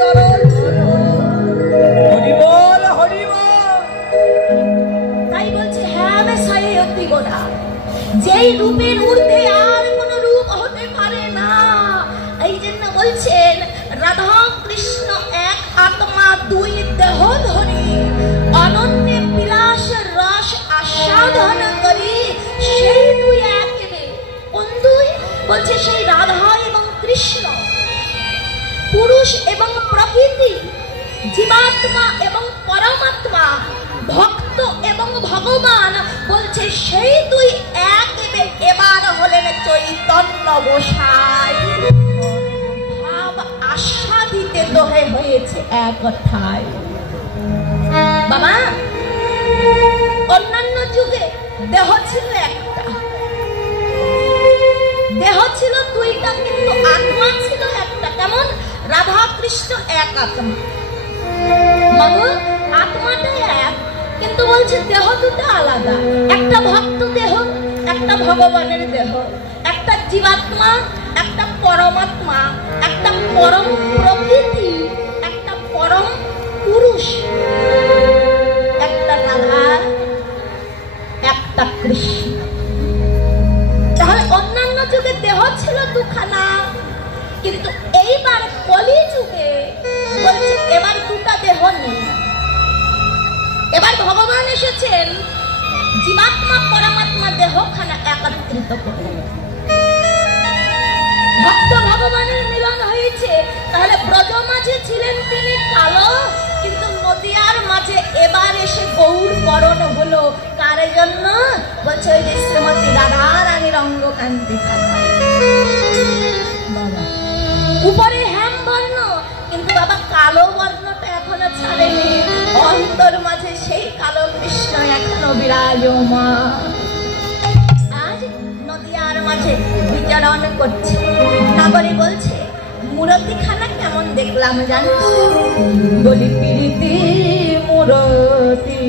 চরণ হরি বল হরি বল। তাই বলছে হ্যাঁ আমি সাই অতি গোনা, যেই রূপের ঊর্ধ্বে আর কোন রূপ হতে পারে না। এই জন্য বলছেন রাধা কৃষ্ণ এক আত্মা দুই দেহ ধরি, অনন্য বিলাস রস আস্বাদন করি, সেই দুই এক এবে। কোন দুই? বলছে সেই রাধা এবং কৃষ্ণ, পুরুষ এবং প্রকৃতি, জীবাত্মা এবং পরমাত্মা, ভক্ত এবং ভগবান। বলছে সেই দুই এক এবে। এবার হলেন চৈতন্য গোসাই। ভাব আস্বাদিতে দোহে হয়েছে এক কথায়। বাবা, অন্যান্য যুগে দেহ ছিল একটা, দেহ ছিল দুইটা, কিন্তু আত্মা ছিল একটা। কেমন? রাধা কৃষ্ণ এক আত্মা। বাবু, আত্মাটা এক, কিন্তু বলছে দেহ দুটো আলাদা। একটা ভক্ত দেহ, একটা ভগবানের দেহ, একটা জীবাত্মা, একটা পরমাত্মা, একটা পরম প্রকৃতি, একটা পরম পুরুষ, একটা রাধা, একটা কৃষ্ণ। তাহলে অন্যান্য যুগে দেহ ছিল দুখানা, কিন্তু এইবার কলি যুগে বলছে এবার দুটা দেহ নেই। এবার ভগবান এসেছেন জীবাত্মা পরমাত্মা দেহখানা একত্রিত করে। ভক্ত ভগবানের মিলন হয়েছে। তাহলে ব্রজ মাঝে ছিলেন তিনি কালো, কিন্তু নদিয়ার মাঝে এবার এসে গৌর বরণ হলো। কার জন্য? বলছে ওই যে শ্রীমতী রাধা রানীর অঙ্গকান্তি খানা। উপরে হেম বর্ণ, কিন্তু বাবা কালো বর্ণটা এখনো ছাড়েনি। অন্তর মাঝে সেই কালো কৃষ্ণ এখনো বিরাজমান। আজ নদিয়ার মাঝে বিচরণ করছে। নাগরী বলছে মূরতি খানা কেমন দেখলাম জানো? বলি প্রীতি মূরতি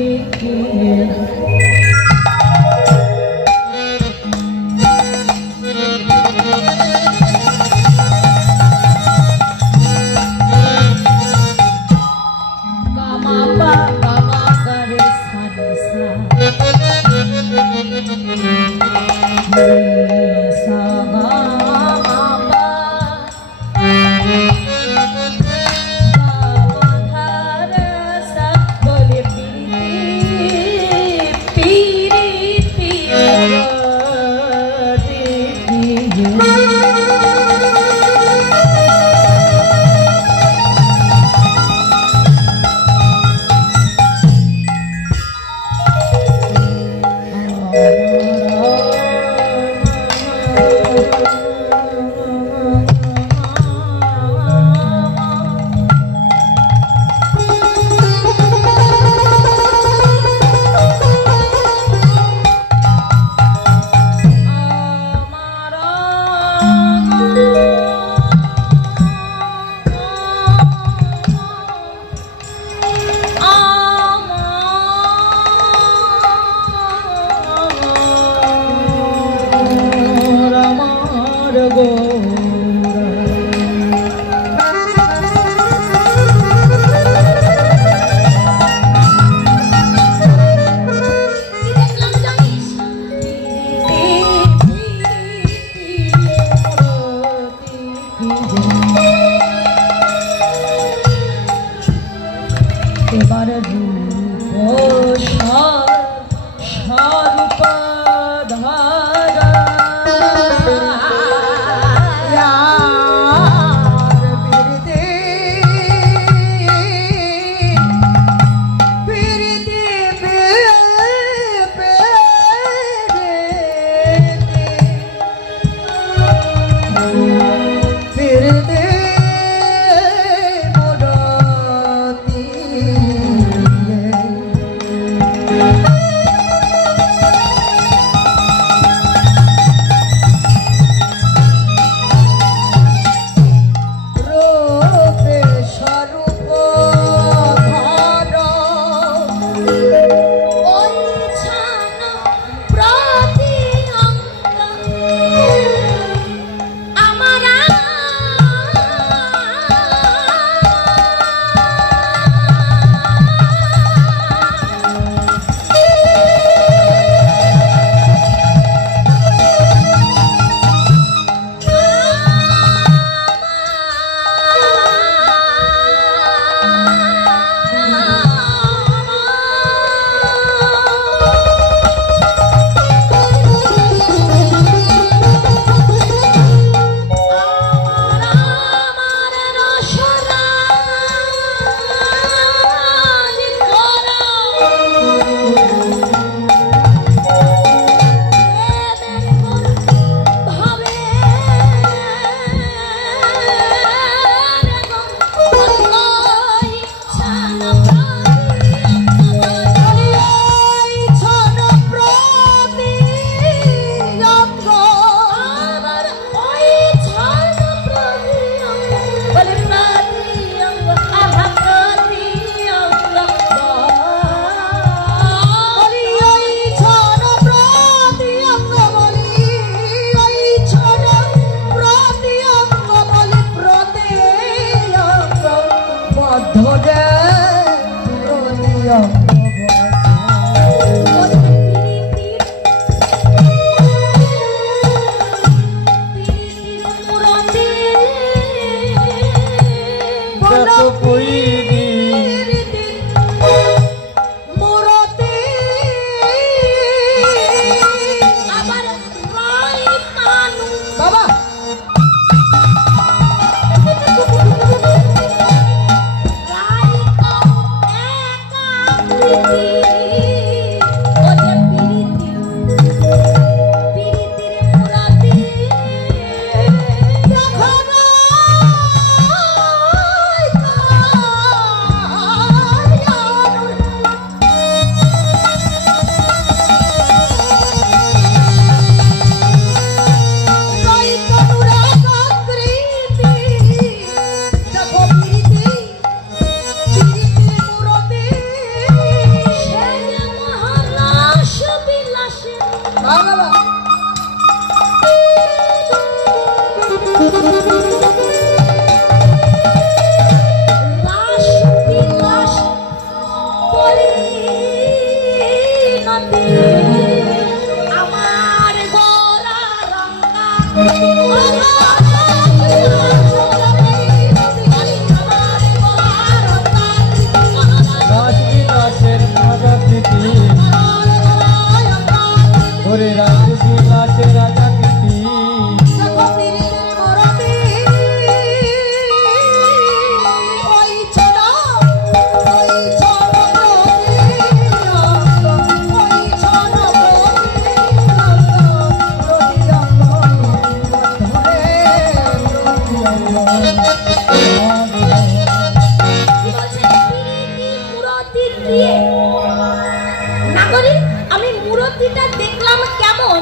আমি মূর্তিটা দেখলাম কেমন,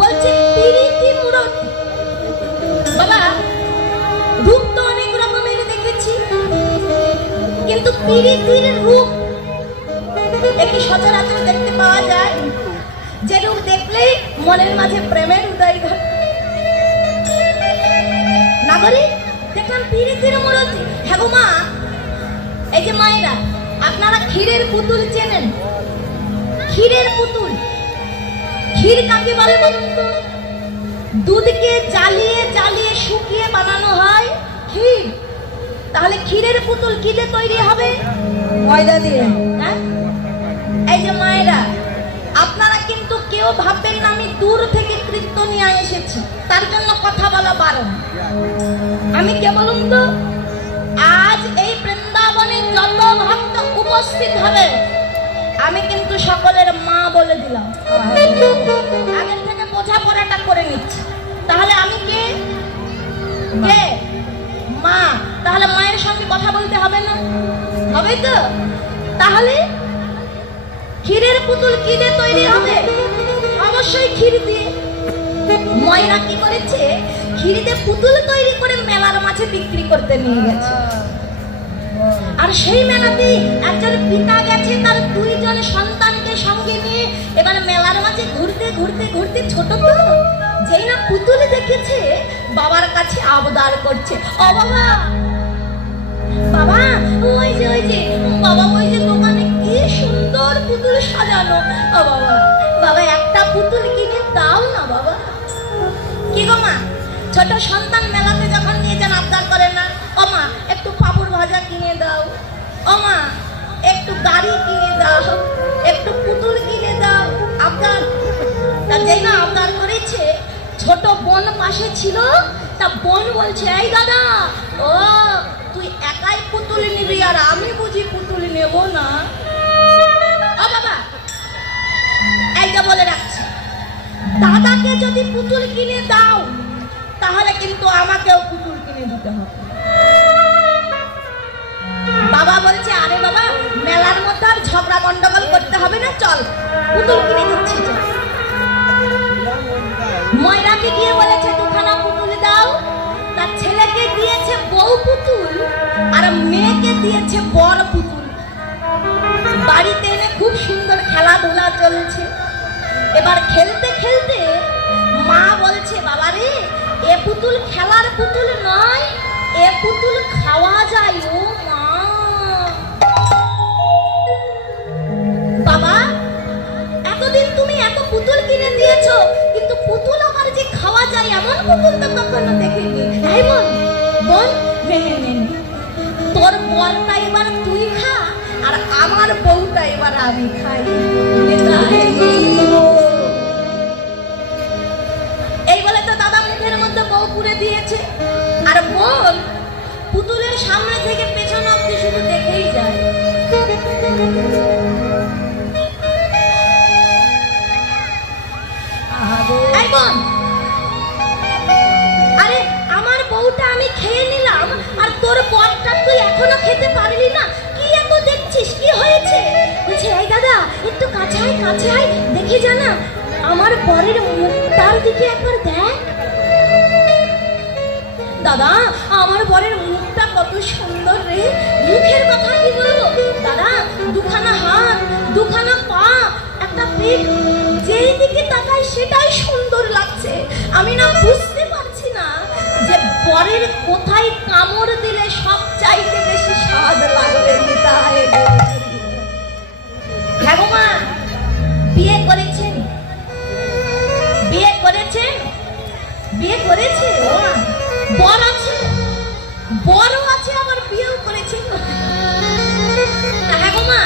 বলছে পিরিতি মূর্তি। বাবা রূপ তো অনেক রকমের দেখেছি, কিন্তু পিরিতির রূপ একটি সচরাচর দেখতে পাওয়া যায়, যে রূপ দেখলেই মনের মাঝে প্রেমের উদয় ঘটে। নাগরিক দেখলাম পিরিতির মূর্তি। হ্যাঁ গো মা, এই যে মায়েরা আপনারা ক্ষীরের পুতুল চেনেন? ক্ষীরের পুতুল, ক্ষীর কাকে বলে বলুন তো? দুধকে জ্বালিয়ে জ্বালিয়ে শুকিয়ে বানানো হয় ক্ষীর। তাহলে ক্ষীরের পুতুল কি দিয়ে তৈরি হবে? ময়দা দিয়ে। হ্যাঁ, এই যে মায়েরা আপনারা কিন্তু কেউ ভাববেন না আমি দূর থেকে কীর্তন নিয়ে এসেছি, তার জন্য কথা বলা বারণ। আমি কে বলুন তো, আজ এই বৃন্দাবনে যত ভক্ত উপস্থিত হবে আমি কিন্তু সকলের মা বলে দিলাম, আগের থেকে বোঝাপড়াটা করে নিচ্ছি। তাহলে আমি কে? কে? মা। তাহলে মায়ের সঙ্গে কথা বলতে হবে না? হবে তো? তাহলে ক্ষীরের পুতুল কি দিয়ে তৈরি হবে? অবশ্যই ক্ষীর দিয়ে। ময়রা কি করেছে, ক্ষীর দিয়ে পুতুল তৈরি করে মেলার মাঝে বিক্রি করতে নিয়ে গেছে। আর সেই মেলাতে একজন পিতা গেছে তার 2 জন সন্তানকে সঙ্গে নিয়ে, এবার মেলার মাঝে ঘুরতে ঘুরতে ঘুরতে, ছোট তো যেই না পুতুল দেখেছে বাবার কাছে আবদার করছে, ও বাবা, বাবা ওই যে বাবা, ওই যে দোকানে কি সুন্দর পুতুল সাজানো, ও বাবা, বাবা একটা পুতুল কিনে দাও না বাবা। কি গো মা, ছোট সন্তান মেলাতে যখন নিয়ে যান আবদার করে না, ও মা একটু পাপড় ভাজা কিনে দাও, ও মা একটু গাড়ি কিনে দাও, একটু পুতুল কিনে দাও, আবদার। তা যেই না আবদার করেছে, ছোট বোন পাশে ছিল, তা বোন বলছে, এই দাদা, ও তুই একাই পুতুল নিবি আর আমি বুঝি পুতুল নেব না? ও বাবা, এইটা বলে রাখছি, দাদাকে যদি পুতুল কিনে দাও তাহলে কিন্তু আমাকেও পুতুল কিনে দিতে হবে। বাবা বলছে, আরে বাবা মেলার মধ্যে আর ঝগড়া গন্ডগোল করতে হবে না, চল পুতুল কিনে দিচ্ছি। ময়রাকে গিয়ে বলেছে 2খানা পুতুল দাও। তার ছেলেকে দিয়েছে বউ পুতুল আর মেয়েকে দিয়েছে বর পুতুল। বাড়িতে এনে খুব সুন্দর খেলাধুলা চলছে। এবার খেলতে খেলতে মা বলছে, বাবা রে, এ পুতুল খেলার পুতুল নয়, এ পুতুল খাওয়া যায়। ও মা, বাবা এতদিন তুমি এত পুতুল কিনে দিয়েছো, কিন্তু পুতুল আমার যে খাওয়া যায় এমন পুতুল তো কখনো দেখিনি। এই বোন, বোন নে, তোর বরটা এবার তুই খা আর আমার বউটা এবার আমি খাই। এই বলে তো দাদা মুখের মধ্যে বউ পুরে দিয়েছে, আর বোন পুতুলের সামনে থেকে পেছন অব্দি শুধু দেখেই যায়। এই বোন, আরে আমার বউটা আমি খেয়ে নিলাম আর তোর বরটা তুই এখনো খেতে পারলি না, কি এত দেখছিস, কি হয়েছে? বলছে, এই দাদা একটু কাছে আয়, দেখে জানা আমার বরের মুখটার দিকে একবার দেখ। দাদা আমার বরের মুখটা কত সুন্দর রে, মুখের কথা কি বলবো দাদা, 2খানা হাত, 2খানা পা, একটা পেট, যেই দিকে তাকাই সেটাই সুন্দর লাগছে। আমি না বুঝতে পারছি না যে বরের কোথায় কামড় দিলে সব চাইতে বেশি স্বাদ লাগবে। হ্যাঁ গো মা, বিয়ে করেছেন? বিয়ে করেছে, ও বর আছে, বড় আছে, আবার বিয়েও করেছে। হ্যাঁ গো মা,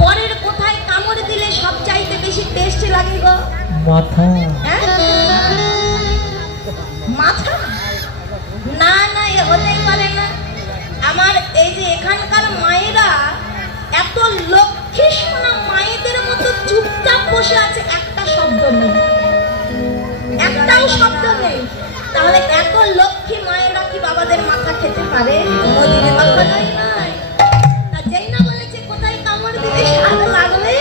বরের কোথায় কামড় দিলে সব চাইতে বেশি টেস্ট লাগে গো? মাথা। মাথা? না না, এ হতেই পারে না। আমার এই যে এখানকার মায়েরা এত লক্ষ্মী সোনা মায়েদের মতো চুপচাপ বসে আছে, একটা শব্দ নেই, একটাও শব্দ নেই। তাহলে এত লক্ষ্মী মায়েরা কি বাবাদের মাথা আরে মোদির কথা নাই নাই, তা যেই না বলেছে কোথায় কামড় দিলে স্বাদ লাগবে,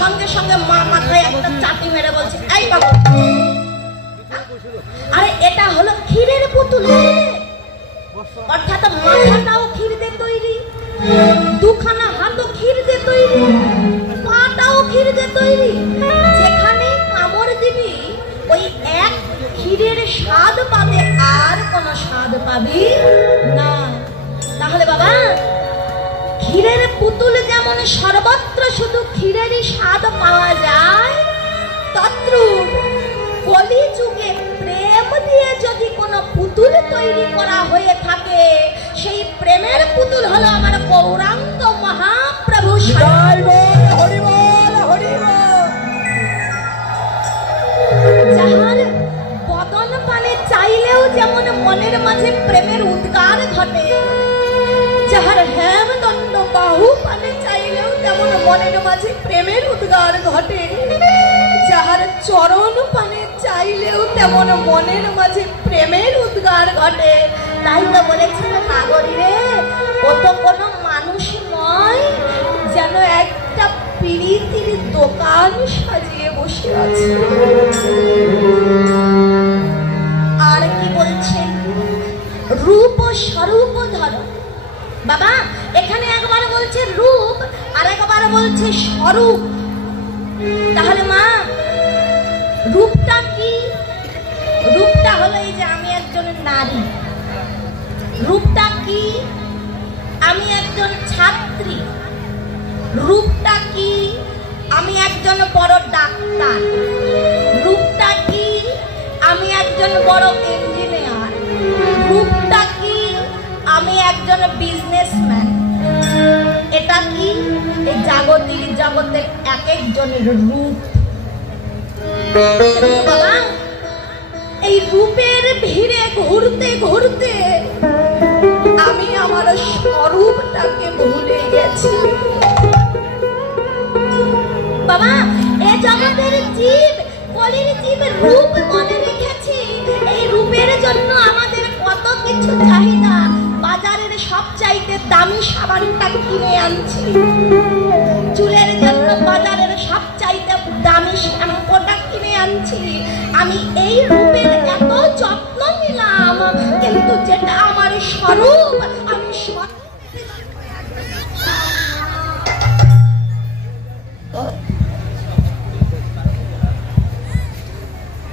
সঙ্গে সঙ্গে মা মাথায় একটা চাটি মেরে বলছে এই বাবু, আরে এটা হলো ক্ষীরের পুতুল, অর্থাৎ মাথাটাও ক্ষীর দিয়ে তৈরি, দুখানা হাতও ক্ষীর দিয়ে তৈরি, পাটাও ক্ষীর দিয়ে তৈরি, যেখানে কামড় দিবি ওই এক ক্ষীরের স্বাদ পাবে, আর কোন স্বাদ পাবি না। তাহলে বাবা ক্ষীরের পুতুল যেমন সর্বত্র শুধু ক্ষীরেরই স্বাদ পাওয়া যায়, তদ্রূপ কলিযুগে প্রেম দিয়ে যদি কোনো পুতুল তৈরি করা হয়ে থাকে, সেই প্রেমের পুতুল হলো আমার গৌরাঙ্গ মহাপ্রভু। যাহার বদন পানে চাইলেও যেমন মনের মাঝে প্রেমের উদ্গার ঘটে, যাহার হেমদণ্ড বাহু পানে চাইলেও তেমন মনের মাঝে প্রেমের উদ্গার ঘটে, যাহার চরণ পানে চাইলেও তেমন মনের মাঝে প্রেমের উদ্গার ঘটে। তাই তো বলেছিল নাগরী রে, ও তো কোনো মানুষ নয়, যেন একটা পিরিতির দোকান সাজিয়ে বসে আছে। আর কি বলছেন, রূপ ও স্বরূপ ধর। বাবা এখানে একবার বলছে রূপ, আর একবার বলছে স্বরূপ। তাহলে মা রূপটা কি? রূপটা হলো এই যে আমি একজন নারী। রূপটা কি? আমি একজন ছাত্রী। রূপটা কি? আমি একজন বড় ডাক্তার। রূপটা কি? আমি একজন বড় ইঞ্জিনিয়ার। রূপটা কি? আমি একজন বিজনেসম্যান। এটা কি? এই জাগতিক জগতের এক একজনের রূপ। বাবা এই রূপের ভিড়ে ঘুরতে ঘুরতে আমি আমার স্বরূপটাকে ভুলে গেছি। বাবা এ জগতের জীব, কলির জীবের রূপ মনে রেখেছি। এই রূপের জন্য আমাদের কত কিছু চাহিদা, বাজারের সব চাইতে দামি সাবানটা কিনে আনছি, চুলের জন্য বাজারের সব চাইতে দামি শ্যাম্পুটা কিনে আনছি। আমি এই রূপের এত যত্ন নিলাম, কিন্তু যেটা আমার স্বরূপ, আমি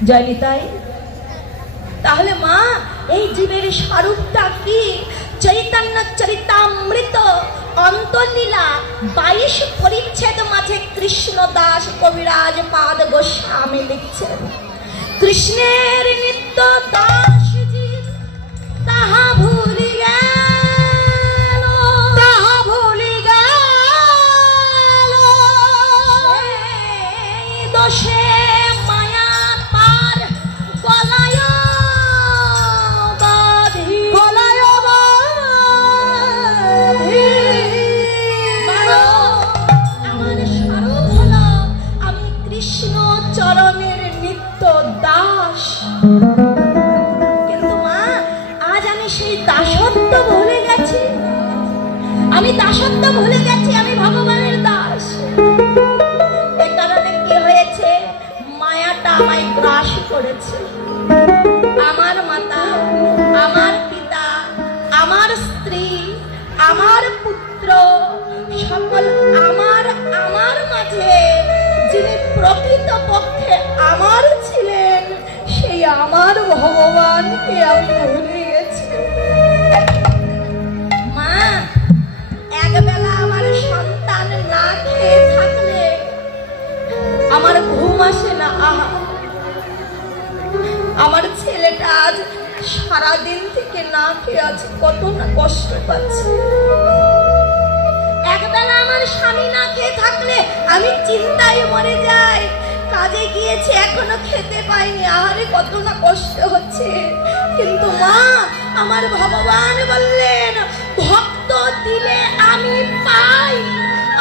জয়নিতাই। তাহলে মা এই জীবের স্বরূপটা কি? চৈতন্য চরিতামৃত অন্তলীলা 22 পরিচ্ছেদ মাঝে কৃষ্ণ দাস কবিরাজ পাদ গোস্বামী লিখছেন, কৃষ্ণের নিত্য দাস জীব তাহা ভুলি গেল, তাহা ভুলি গেল, সেই দোষে মায়া তার গলায় চরণের নিত্য দাস। কিন্তু মা আজ আমি সেই দাসত্ব ভুলে গেছি। আমি দাসত্ব ভুলে গেছি, আমি ভগবানের দাস। এ কারণে কি হয়েছে, মায়াটা আমায় গ্রাস করেছে। আমার মাতা, আমার পিতা, আমার স্ত্রী, আমার পুত্র, সকল আমার আমার মাঝে যিনি প্রকৃত পক্ষে আমার ছিলেন, সেই আমার ভগবানকে আমি ভুলে গেছি। মা একবেলা আমার সন্তান না খেয়ে থাকলে আমার ঘুম আসে না। আহা, আমার ছেলেটা আজ সারাদিন থেকে না খেয়ে আছে, কত না কষ্ট পাচ্ছে। একবেলা আমার স্বামী না খেয়ে থাকলে আমি চিন্তায় মরে যাই, কাজে গিয়েছে এখনো খেতে পাইনি, আহারে কত না কষ্ট হচ্ছে। কিন্তু মা আমার ভগবান বললেন, ভক্ত দিলে আমি পাই,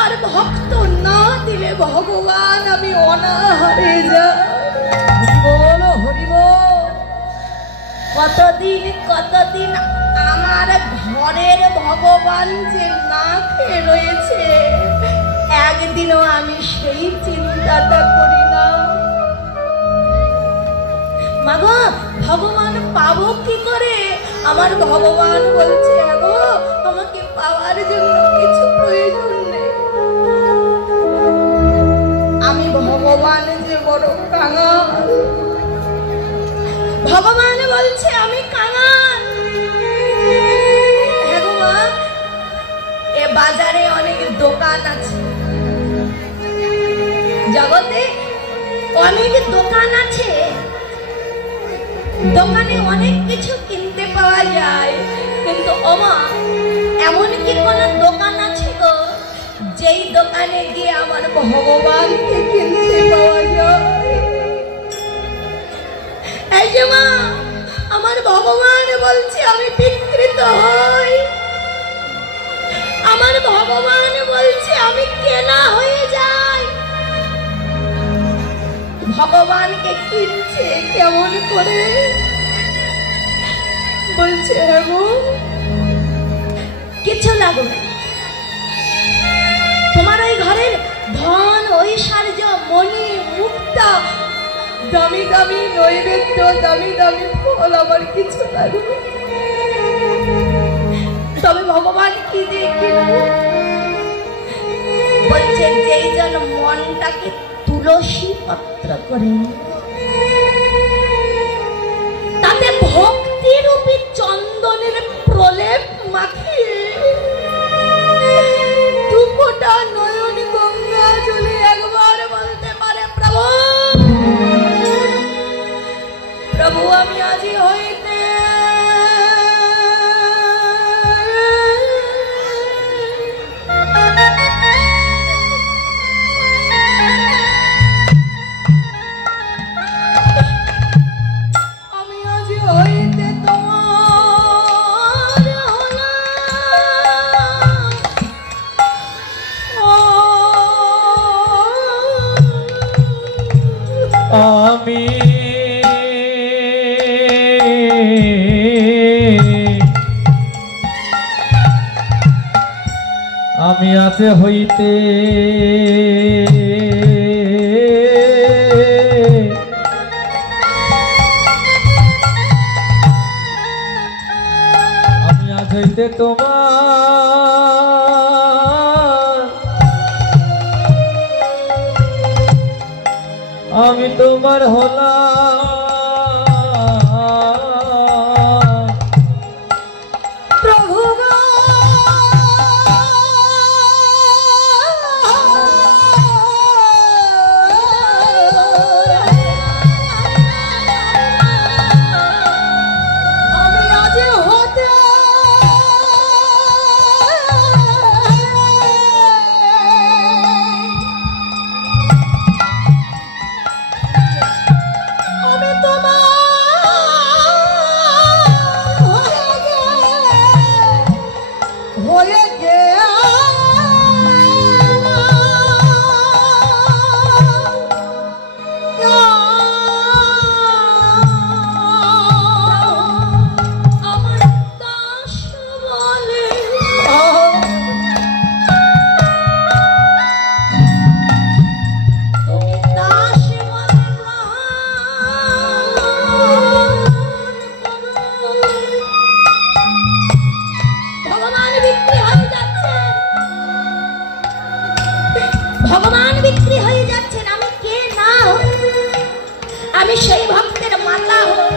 আর ভক্ত না দিলে ভগবান আমি অনাহারে যাই। বলো হরি বল। কতদিন কতদিন আমার ঘরের ভগবান যে না খেয়ে রয়েছে, একদিনও আমি সেই চিন্তাটা করি না। মাগো, ভগবান পাবো কি করে? আমার ভগবান বলছে, আগো আমাকে পাওয়ার জন্য কিছু প্রয়োজন নেই। আমি ভগবান যে বড় কাঙাল। ভগবান বলছে আমি কাঙাল। হ্যাঁ গো মা, এ বাজারে অনেক দোকান আছে, জগতে অনেক দোকান আছে, দোকানে অনেক কিছু কিনতে পাওয়া যায়, কিন্তু ওমা এমন কি কোন দোকান আছে গো যেই দোকানে গিয়ে আমার ভগবানকে কিনতে পাওয়া যায়? এই যে মা, আমার ভগবান বলছে আমি বিকৃত হই, আমার ভগবান বলছে আমি কেনা হয়ে যাই। ভগবানকে কিনছে কেমন করে? বলছে গো কিছু লাগবে, তোমার ওই ঘরের ধন ঐশ্বর্য মণি মুক্তা দামি দামি নৈবেদ্য দামি দামি ফল আমার কিছু লাগবে, তবে ভগবান কি দিয়ে কিনবো? বলছে যেই জন মনটাকে তুলসী পত্র করে তাতে ভক্তি রূপী চন্দনের প্রলেপ মাখিয়ে দু ফোঁটা নয়ন গঙ্গা জলে একবার বলতে পারে, প্রভু প্রভু আমি আজি হইতে আমি আছে হইতে আমি আজ হইতে তোমার, আমি তোমার হলাম। ভগবান বিক্রি হয়ে যাচ্ছেন, আমি কে না হই? আমি সেই ভক্তের মাতা হই,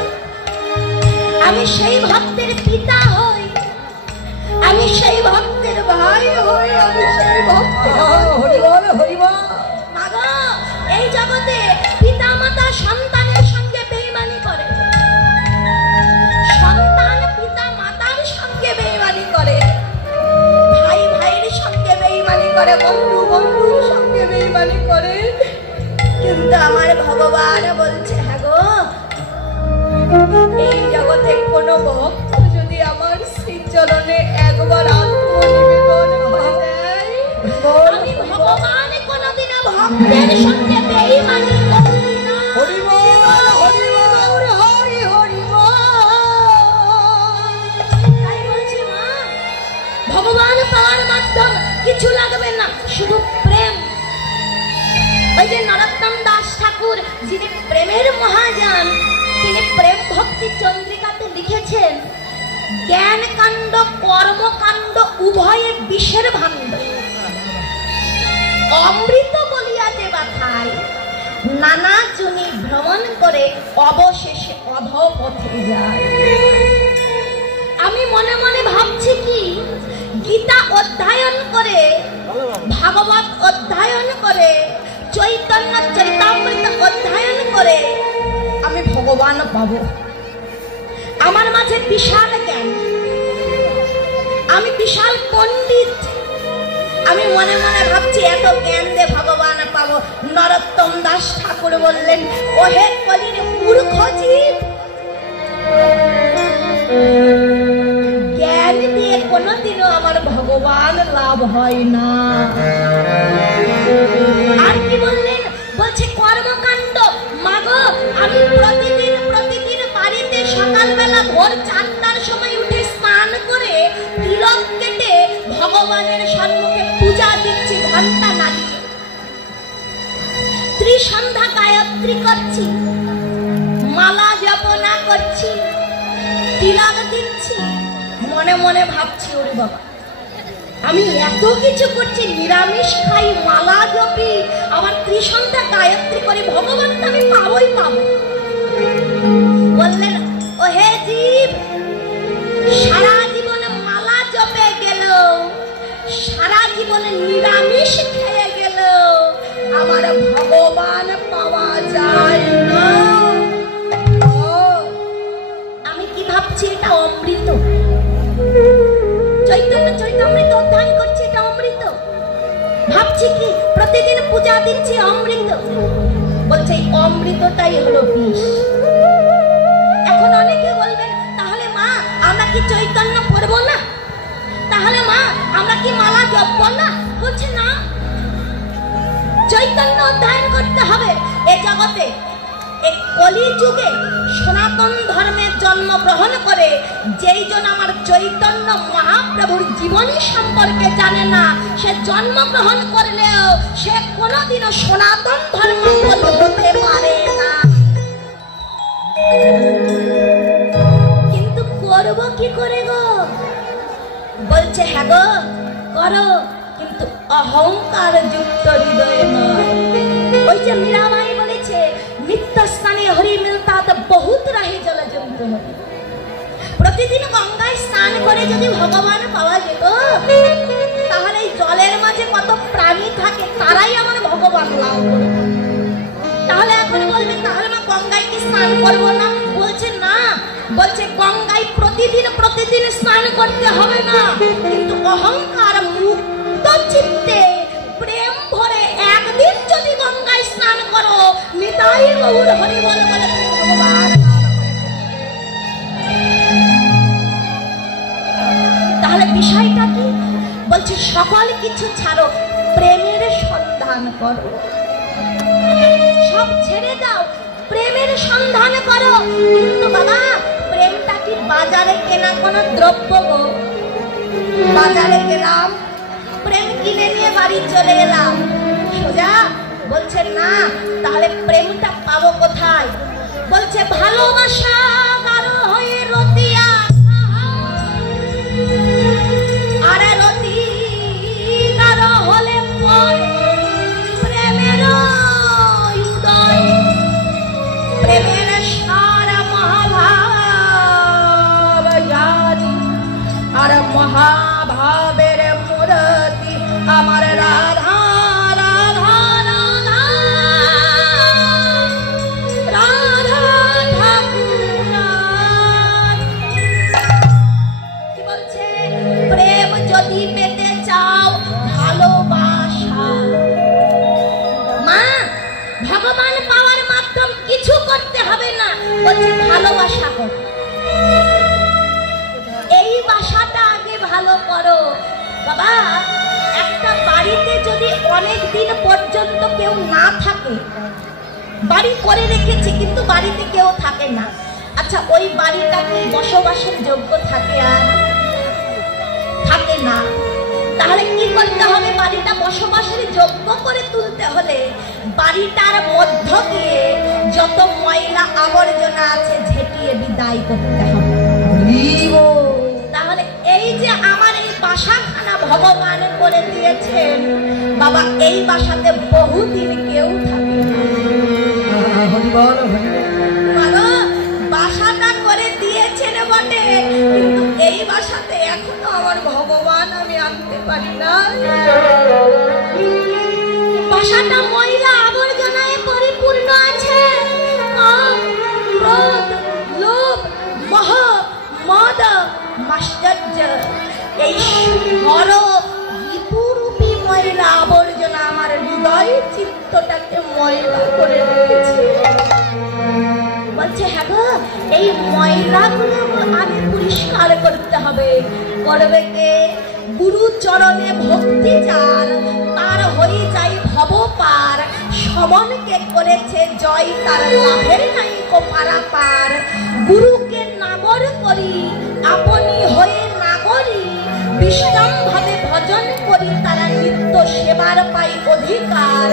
আমি সেই ভক্তের পিতা হই, আমি সেই ভক্তের ভাই হই, আমি সেই ভক্তের হরিবল হরিবল। মাগো, এই জগতে পিতা মাতা সন্তানের সঙ্গে বেঈমানি করে, সন্তান পিতা মাতার সঙ্গে বেঈমানি করে, ভাই ভাইয়ের সঙ্গে বেঈমানি করে, বন্ধু বন্ধুর সঙ্গে বেঈমানি করে, কিন্তু আমার ভগবান বলছে হ্যাঁ গো, এই জগতে কোনো ভক্ত যদি আমার শ্রীচরণে একবার আত্মনিবেদন করে দেয়, আমি ভগবান কোনোদিনও ভক্তের সঙ্গে বেঈমানি করি না। হরি বল হরি বল হরি হরি বল। তাই বলছি মা, পাওয়ার মাধ্যম কিছু লাগবে না, শুধু প্রেম। ওই যে নরোত্তম দাস ঠাকুর যিনি প্রেমের মহাযান, তিনি প্রেম ভক্তি চন্দ্রিকাতে লিখেছেন, জ্ঞান কাণ্ড কর্মকাণ্ড উভয়ে বিষের ভাণ্ড, অমৃত বলিয়া যে বাথায় নানা জনি ভ্রমণ করে অবশেষে অধপথে যায়। আমি মনে মনে ভাবছি কি, গীতা অধ্যয়ন করে, ভাগবত অধ্যয়ন করে, চৈতন্য চরিতামৃত অধ্যয়ন করে আমি ভগবান পাবো। আমার মাঝে বিশাল জ্ঞান, আমি বিশাল পণ্ডিত। আমি মনে মনে ভাবছি এত জ্ঞান দিয়ে ভগবান পাবো। নরোত্তম দাস ঠাকুর বললেন, ওহে কলির মূর্খ জীব, জ্ঞান দিয়ে কোনোদিনও আমার ভগবান লাভ হয় না। আর কি বললেন? বলছে কর্মকাণ্ড। মাগো, আমি প্রতিদিন বাড়িতে সকালবেলা ভোর 4টার সময় উঠে স্নান করে তিলক কেটে ভগবানের সম্মুখে পূজা দিচ্ছি ঘন্টা নাড়িয়ে, ত্রিসন্ধ্যা গায়ত্রী করছি, মালা জপনা করছি, তিলক দিচ্ছি। মনে মনে ভাবছি, ওরে বাবা, আমি এত কিছু করছি, নিরামিষ খাই, মালা জপি, আবার ত্রিসন্ধ্যা গায়ত্রী করে, ভগবান তো আমি পাবোই পাবো। বললেন, ও হে জীব, সারা জীবনে মালা জপে গেল, সারা জীবনে নিরামিষ খেয়ে গেল, আমার ভগবান পাওয়া যায় না। আমি কি ভাবছি, এটা অমৃত। চৈতন্য চরিতামৃত অধ্যয়ন করছি, এটা অমৃত। ভাবছি কি, প্রতিদিন পূজা দিচ্ছি, অমৃত। বলছে এই অমৃতটাই হলো বিষ। এখন অনেকে বলবেন, তাহলে মা আমরা কি চৈতন্য পড়বো না? তাহলে মা আমরা কি মালা জপবো না? বলছে না, চৈতন্য অধ্যয়ন করতে হবে। এ জগতে, এই কলি যুগে সনাতন ধর্মের জন্ম গ্রহণ করে যেই জন আমার চৈতন্য মহাপ্রভুর জীবনী সম্পর্কে জানে না, সে জন্মগ্রহণ করলেও সে কোনোদিনও সনাতন ধর্ম হতে পারে না। কিন্তু করবো কি করে গো? বলছে, হ্যাঁ গো করো, কিন্তু অহংকার যুক্ত হৃদয়ে নয়। ওই যে মীরাবাই বলেছে, নিত্য স্নানে হরি মিলতা তো বহুত রাহে জলজন্তু হরি। প্রতিদিন গঙ্গায় স্নান করে যদি ভগবান পাওয়া যেত, তাহলে এই জলের মাঝে কত প্রাণী থাকে, তারাই আমার ভগবান লাভ করবে। তাহলে এখন বলবে, তাহলে মা গঙ্গায় কি স্নান করবো না? বলছে না, বলছে গঙ্গায় প্রতিদিন স্নান করতে হবে না, কিন্তু অহংকার মুক্ত চিত্তে প্রেম ভরে একদিন যদি গঙ্গায় স্নান করো, নিতাই গৌর হরি বল বলে ভগবান। তাহলে বিষয়টা কি? বলছে সকল কিছু ছাড়ো, প্রেমের সন্ধান করো, সব ছেড়ে দাও, প্রেমের সন্ধান করো। কিন্তু বাবা, প্রেমটা কি বাজারে কেনা কোনো দ্রব্য গো? বাজারে গেলাম, প্রেম কিনে নিয়ে বাড়ি চলে এলাম সোজা? বলছে না। তাহলে প্রেমটা পাবো কোথায়? বলছে ভালোবাসা গাঢ় হয়ে রতিয়া, আরে রতি গাঢ় হলে প্রেমের উদয়, প্রেমের সারা মহাভাব জানি, আর মহাভাবের মূর্তি আমার রাধা রাধা রাধা রাধা ঠাকুর। কি বলছে? প্রেম যদি পেতে চাও, ভালোবাসা। মা, ভগবান পাওয়ার মাধ্যম কিছু করতে হবে না, বলছে ভালোবাসা করো। এই বাসাটা আগে ভালো করো। বাবা, একটা বাড়িতে যদি অনেক দিন পর্যন্ত কেউ না থাকে, বাড়ি করে রেখেছে কিন্তু বাড়িতে কেউ থাকে না, আচ্ছা ওই বাড়িটা কি বসবাসের যোগ্য থাকে? আর থাকে না। করতে হবে? বাড়িটা বসবাসের যোগ্য করে তুলতে হলে বাড়িটার মধ্য দিয়ে যত ময়লা আবর্জনা আছে ঝেঁটিয়ে বিদায় করতে হবে। তাহলে এই যে আমার এই বাসাখানা ভগবান করে দিয়েছেন বাবা, এই বাসাতে বহুদিন কেউ থাকে না। বাসাটা করে দিয়েছেন বটে, কিন্তু এই বাসাতে এখনো আমার ভগবান আমি আনতে পারি না। বাসাটা ময়লা আবর্জনায় পরিপূর্ণ আছে। কাম, ক্রোধ, লোভ, মোহ, মদ, মাশ্চর্য, এই রিপুরূপী ময়লা আবর্জনা আমার হৃদয় চিত্তটাকে ময়লা করে রেখেছে। বলছে হ্যাঁ গো, এই ময়লাগুলো আমি পরিষ্কার করতে হবে। করবে কে? গুরু চরণে ভক্তি যার, তার হয়ে যায় ভব পার। সমনকে করেছে জয়, তার লাভের নাই কো পারাপার। গুরুকে নাগর করি, আপনি হয়ে নাগরী। বিশ্রাম ভাবে ভজন করি, তারা নিত্য সেবার পাই অধিকার।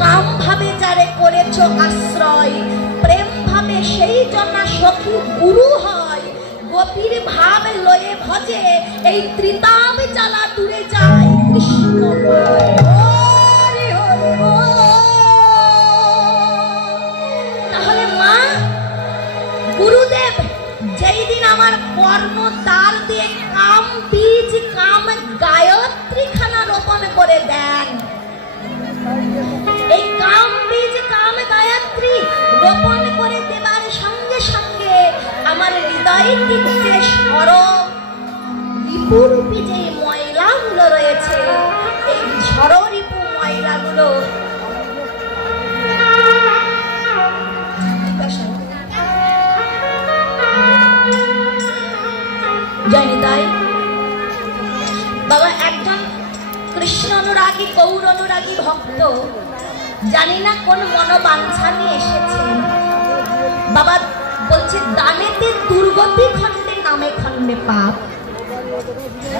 কাম ভাবে যারে করেছ আশ্রয়, প্রেম ভাবে সেই জনা সখী গুরু হয়। গোপীর ভাব লয়ে ভজে, এই ত্রিতাব জ্বালা দূরে যায় কৃষ্ণ। তাহলে মা, গুরুদেব যেই দিন আমার কর্ম দ্বার দিয়ে কাম বীজ, কাম গায়ত্রী খানা রোপণ করে দেন, এই কাম বীজ, কাম গায়ত্রী রোপণ করে দেবার সঙ্গে সঙ্গে আমার হৃদয়ে টিকছে রিপুরূপী যে ময়লাগুলো রয়েছে, এই ঝড়রিপু ময়লাগুলো জয়নিতাই বাবা একজন কৃষ্ণ অনুরাগী, গৌর অনুরাগী ভক্ত, জানি না কোন মনোবাঞ্ছা নিয়ে এসেছেন বাবা। বলছে দানেতে দুর্গতি খণ্ডে, নামে খণ্ডে পাপ।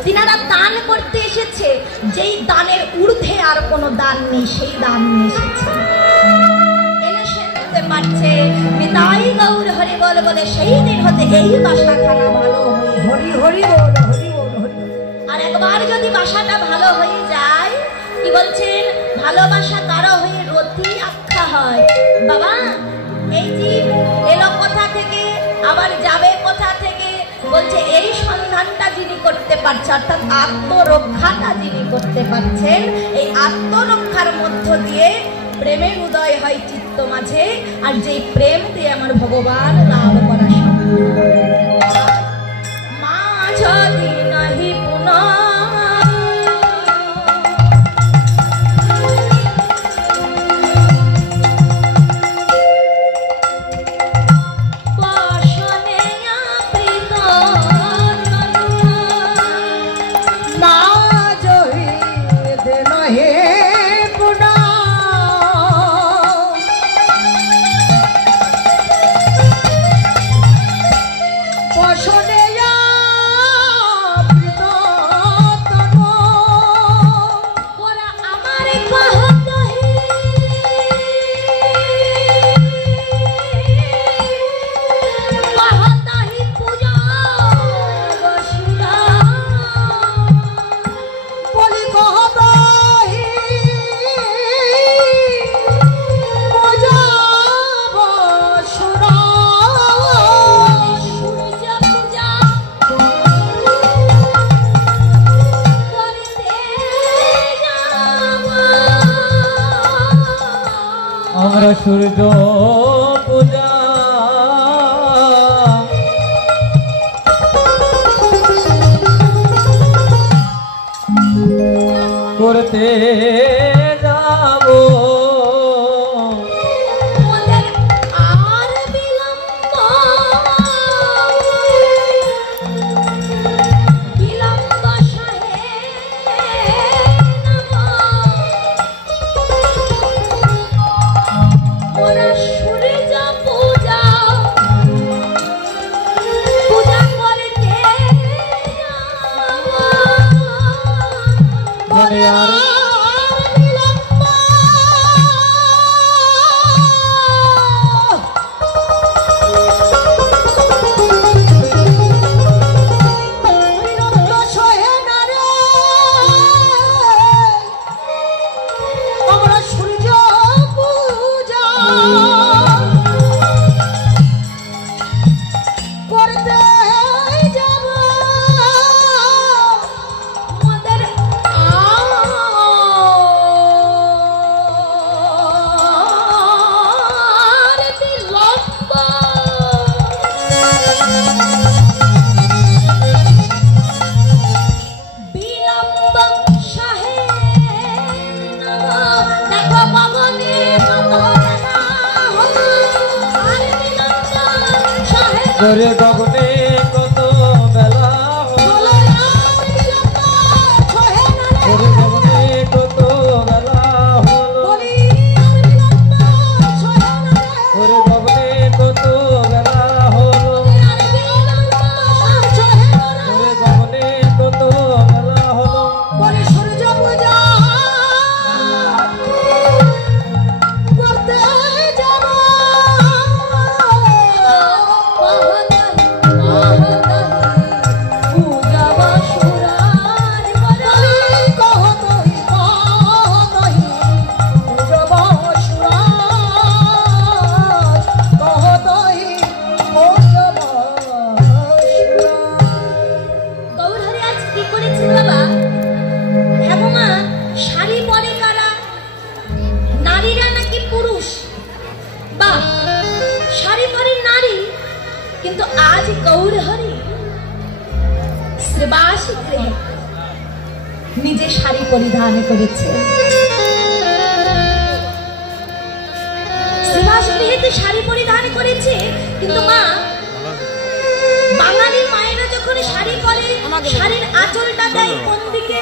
তিনারা দান করতে এসেছে, যেই দানের ঊর্ধ্বে আর কোনো দান নেই, সেই দান নিয়ে এসেছে। পারছে নিতাই গৌর হরি বল বলে সেই দিন হতে এই বাসাখানা ভালো হরি হরি বল, হরি বল, হরি। আর একবার যদি বাসাটা ভালো হয়ে যায়, কি বলছেন? ভালোবাসা কারো হয়ে রতি আখ্যা হয়। বাবা, এই জীব এলো কোথা থেকে, আবার যাবে কোথা থেকে? বলছে এই সন্ধানটা যিনি করতে পারছে, অর্থাৎ আত্মরক্ষাটা যিনি করতে পারছেন, এই আত্মরক্ষার মধ্য দিয়ে প্রেমের উদয় হয় চিত্ত মাঝে, আর যেই প্রেম দিয়ে আমার ভগবান লাভ করা সম্ভব। মা যদি নাহি পুনঃ সূর্য পূজা করতে যাব। গগনে আর করে গগনে কত বেলা হলো করে গগনে কত বেলা হলো করে গগনে কত বেলা হলো করে গগনে কত বেলা হলো বলে সূর্য পূজা করতে যাব কিন্তু আজ গৌরহরি শ্রীবাসী গৃহে নিজে শাড়ি পরিধান করেছে। শ্রীবাসী গৃহে শাড়ি পরিধান করেছে, কিন্তু মা বাঙালি মায়েরা যখন শাড়ি পরে শাড়ির আঁচলটা দেয় কোন দিকে?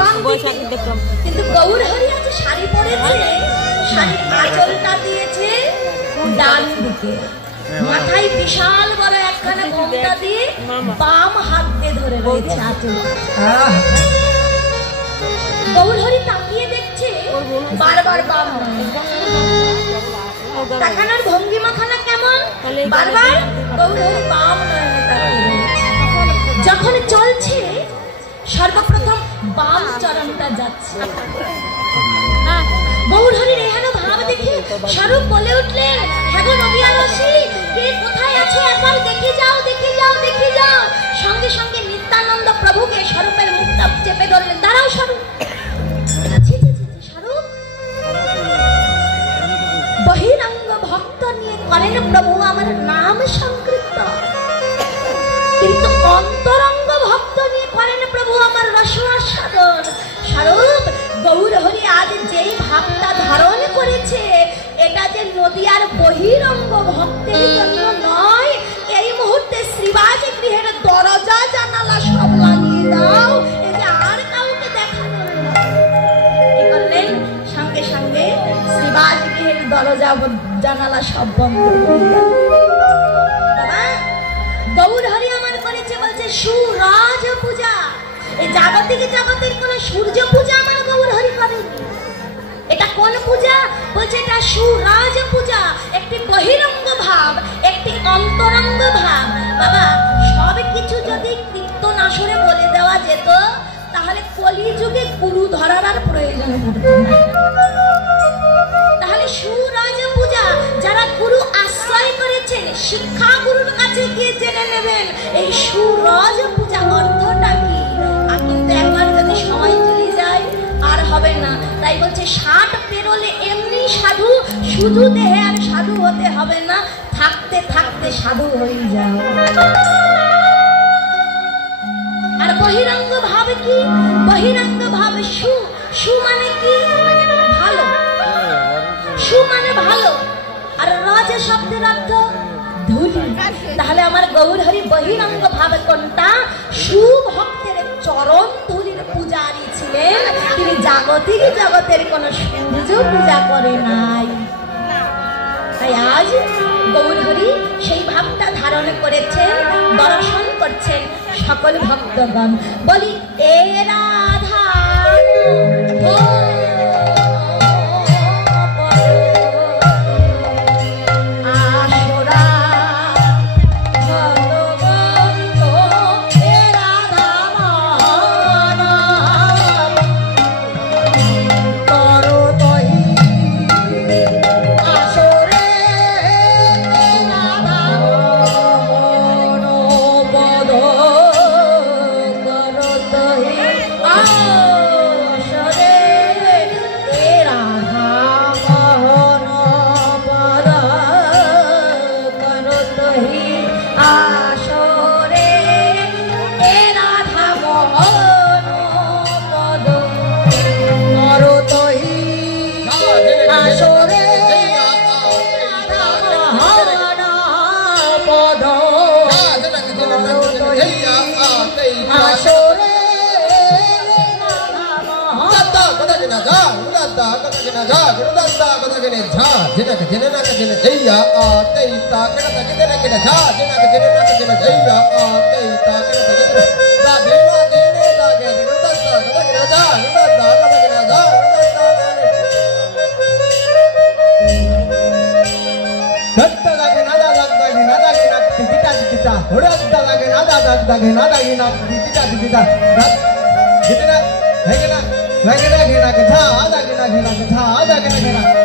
বাম দিকে। কিন্তু গৌরহরি আজ শাড়ি পরেছে, শাড়ির আঁচলটা দিয়েছে ডান দিকে। মাথায় বিশাল বড় একখানা ঘোমটা দিয়ে বাম হাত দিয়ে ধরে রয়েছে আঁচল। গৌরহরি তাকিয়ে দেখছে, বারবার বাম তাকানোর ভঙ্গিমাখানা কেমন, বারবার গৌরহরি বাম নয়নে তাকিয়ে রয়েছে। যখন চলছে সর্বপ্রথম বাম চরণটা যাচ্ছে। গৌরহরির এহেন ভাব দেখে স্বরূপ বলে উঠলেন, হ্যাঁ গো নবী আলসী, কে কোথায় আছে একবার দেখে যাও, দেখে যাও, দেখে যাও। সঙ্গে সঙ্গে নিত্যানন্দ প্রভুকে স্বরূপের মুখটা চেপে ধরলেন। দাঁড়াও স্বরূপ, স্বরূপ বহিরঙ্গ ভক্ত নিয়ে করেন প্রভু আমার নাম সংকীর্তন, কিন্তু অন্তরঙ্গ ভক্ত নিয়ে করেন প্রভু আমার রসাস্বাদন। স্বরূপ গৌরহরি আজ যেই ভাবটা ধারণ করেছে, এটা যে নদিয়ার বহিরঙ্গ ভক্তের জন্য নয়। এই মুহূর্তে শ্রীবাসী গৃহের দরজা জানালা সব লাগিয়ে দাও, এই যে আর কাউকে দেখানো। কি করলেন? সঙ্গে সঙ্গে শ্রীবাসী গৃহের দরজা জানালা সব বন্ধ হয়ে গেল। গৌরহরি আমার করেছে বলছে সুরাজ পূজা। এই জাগতিক জগতের কোন সূর্য পূজা আমার গৌরহরি করেনি। এটা কোন পূজা? বলছে এটা সুরাজ পূজা। একটি বহিরঙ্গ ভাব, একটি অন্তরঙ্গ ভাব। বাবা, সব কিছু যদি কীর্তন আসরে বলে দেওয়া যেত, তাহলে কলিযুগে গুরু ধরার আর প্রয়োজন পড়তো না। তাহলে সুরাজ পূজা, যারা গুরু আশ্রয় করেছেন, শিক্ষা গুরুর কাছে গিয়ে জেনে নেবেন এই সুরাজ পূজা অর্থটা কি। কিন্তু একবার যদি সময় চলে যায় আর হবে না। তাই বলছে 60 পেরোলে এমনি সাধু, শুধু দেহে আর সাধু হতে হবে না, থাকতে থাকতে সাধু হয়ে যাও। আর বহিরঙ্গ ভাব কি? বহিরঙ্গ ভাব সু। সু মানে কি? ভালো। সু মানে ভালো। আর রাজ শব্দের অর্থ ধুলি। তাহলে আমার গৌরহরি বহিরঙ্গ ভাব কোনটা? সুভক্তের চরণ ধুলির পূজারী ছিলেন। তিনি জাগতিক জগতের কোন সূর্য পূজা করে নাই। তাই আজ গৌরহরি সেই ভাবটা ধারণ করেছেন, দর্শন করছেন সকল ভক্তগণ। বলি এ রাধা गुरुदाता कथकिन झा गुरुदाता कथकिन झा जिनक जिननक जिन जैया आते ताकन तकिन किन झा जिनक जिननक जिन जैया आते ताकन तकिन दा देवा देने दागे गुरुदाता कथकिन झा गुरुदाता कथकिन झा गुरुदाता दत्ता दागे नादा दागे नादा गिना तिता तिता हुरदाता दागे नादा दागे नादा गिना तिता तिता जितना हेगना लगना घेना के था आधा घेना घेना के था आधा घेना घेना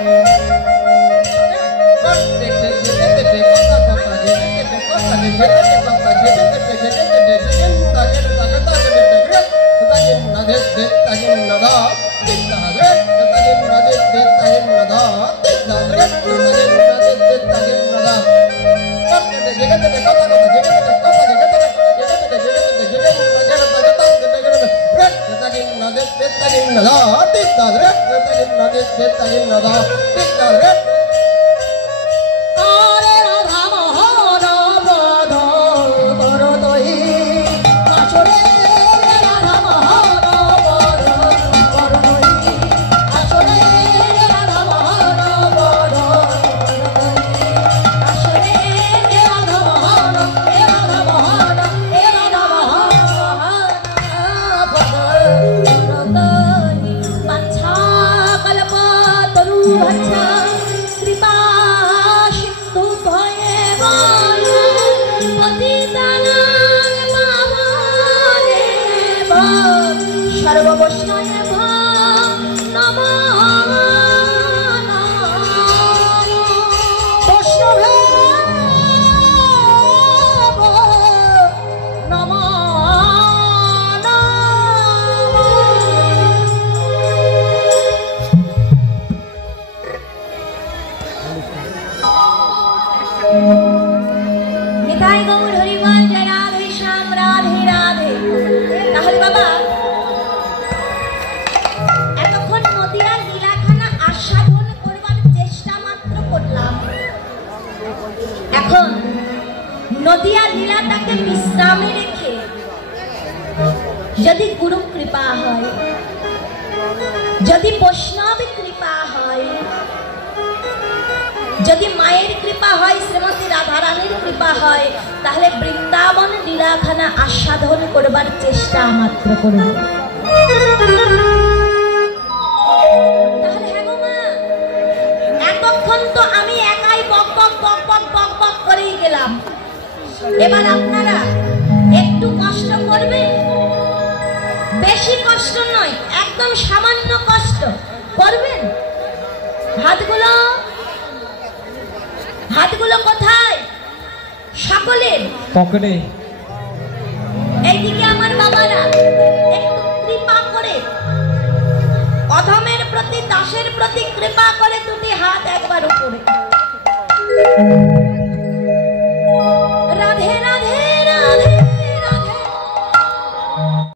नदिया लीलाटाके विश्रामे रेखे यदि गुरु कृपा है यदि वैष्णव कृपा है यदि माয়ের कृपा है श्रीमती राधा रानीर कृपा है ताहले बृंदावन लीलाखाना आस्वादन करबार चेष्टा मात्र करब ताहले हे गो मा এতক্ষণ তো আমি একাই বক বক বক বক বক বক করেই গেলাম এবার আপনারা একটু কষ্ট করবেন বেশি কষ্ট নয় একদম সামান্য কষ্ট করবেন হাতগুলো কোথায় সকলের পকেটে এইদিকে আমার বাবারা একটু কৃপা করে অধমের প্রতি দাসের প্রতি কৃপা করে দুটি হাত একবার উপরে